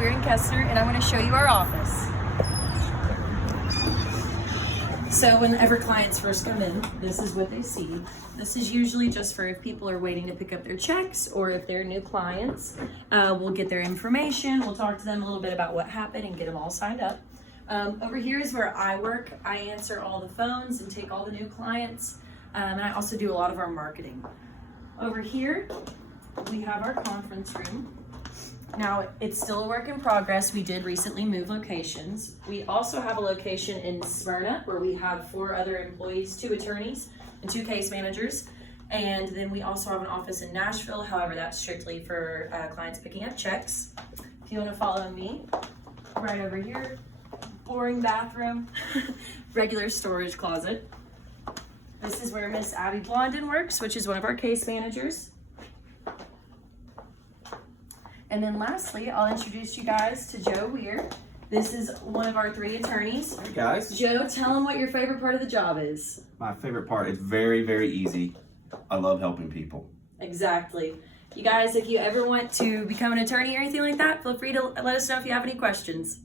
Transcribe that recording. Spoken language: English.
We're in Kessler, and I'm going to show you our office. So whenever clients first come in, this is what they see. This is usually just for if people are waiting to pick up their checks or if they're new clients. We'll get their information. We'll talk to them a little bit about what happened and get them all signed up. Over here is where I work. I answer all the phones and take all the new clients. And I also do a lot of our marketing. Over here, we have our conference room. Now, it's still a work in progress. We did recently move locations. We also have a location in Smyrna where we have 4 other employees, 2 attorneys and 2 case managers. And then we also have an office in Nashville. However, that's strictly for clients picking up checks. If you want to follow me, right over here, boring bathroom, regular storage closet. This is where Miss Abby Blondin works, which is one of our case managers. And then lastly, I'll introduce you guys to Joe Weir. This is one of our 3 attorneys. Hey guys. Joe, tell them what your favorite part of the job is. My favorite part is very, very easy. I love helping people. Exactly. You guys, if you ever want to become an attorney or anything like that, feel free to let us know if you have any questions.